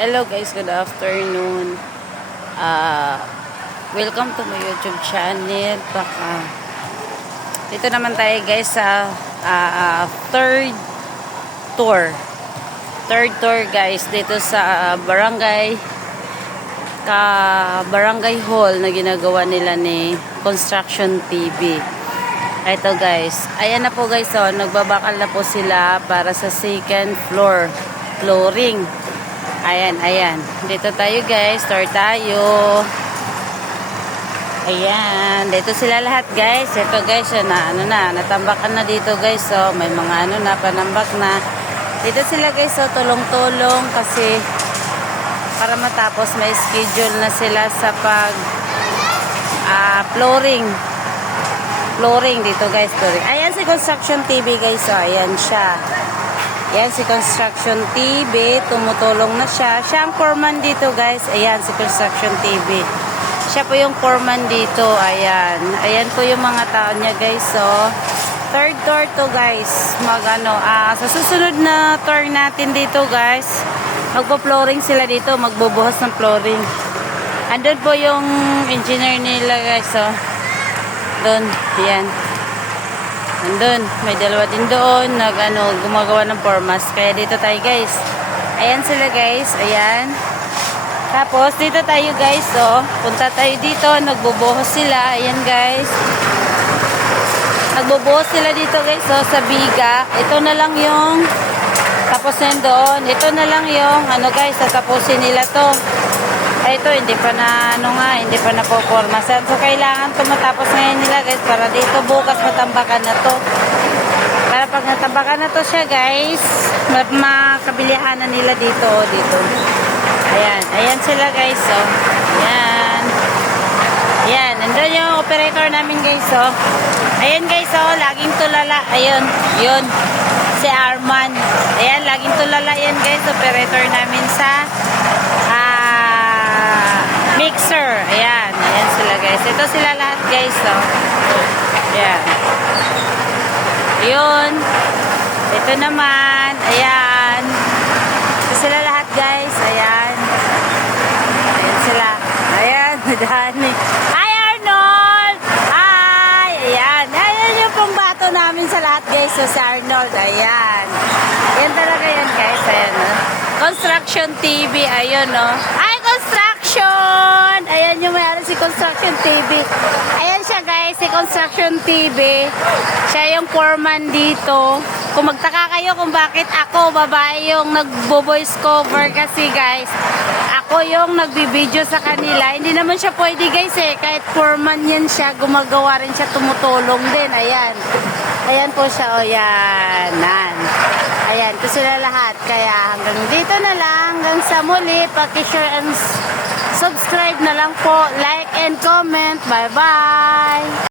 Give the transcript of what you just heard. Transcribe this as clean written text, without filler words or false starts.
Hello guys, good afternoon. Welcome to my YouTube channel. Dito naman tayo guys sa third tour. Third tour guys dito sa barangay hall na ginagawa nila ni Construction TV. Ito guys, ayan na po guys, nagbabakal na po sila para sa second flooring. Ayan. Dito tayo guys, tour tayo. Ayan, dito sila lahat guys. Ito guys, natambakan na dito guys. So, may mga panambak na. Dito sila guys, tulong-tulong kasi para matapos may schedule na sila sa flooring dito guys. Ayan si Construction TV guys. So, ayan siya. Ayan si Construction TV. Tumutulong na siya. Siya ang foreman dito guys. Ayan si Construction TV. Siya po yung foreman dito. Ayan po yung mga tao niya guys. So, third tour to guys. Sa susunod na tour natin dito guys, magpo-flooring sila dito. Magbubuhos ng flooring. Andun po yung engineer nila guys. So, doon. Ayan. Andun. May dalawa din doon. Gumagawa ng formas. Kaya dito tayo guys. Ayan sila guys. Ayan. Tapos, dito tayo guys. So, punta tayo dito. Nagbubuhos sila. Ayan guys. Nagbubuhos sila dito guys. So, sa biga. Ito na lang yung tapos na doon. Ito na lang yung guys. Tatapusin nila to. Ito, hindi pa na po formasan. So, kailangan ito matapos ngayon nila guys para dito bukas matambakan na to. Para pag natambakan na to siya guys, makabilihan na nila dito. Ayan sila guys. So, ayan. Nandun yung operator namin guys. So, ayan guys. So, laging tulala. Ayun, yun. Si Arman. Ayan, laging tulala yan guys. Operator namin sa mixer. Ayan sila guys. Ito sila lahat guys. So, ayan. Yun. Ito naman. Ayan. Ito sila lahat guys. Ayan sila. Ayan. Madani. Hi Arnold! Hi! Ayan yung pambato namin sa lahat guys. So, si Arnold. Ayan. Ayan talaga yan guys. Ayan. Construction TV. Ayun Hi Construction! Ayan yung mayroon si Construction TV. Ayan siya guys, si Construction TV. Siya yung foreman dito. Kung magtaka kayo kung bakit ako, babae yung nagbo-voice cover kasi guys, ako yung nagbibideo sa kanila. Hindi naman siya pwede guys kahit foreman yan siya, gumagawa rin siya, tumutulong din. Ayan po siya, yan. Ayan, ito sila lahat. Kaya hanggang dito na lang, hanggang sa muli, paki-share and subscribe na lang po, like and comment. Bye-bye!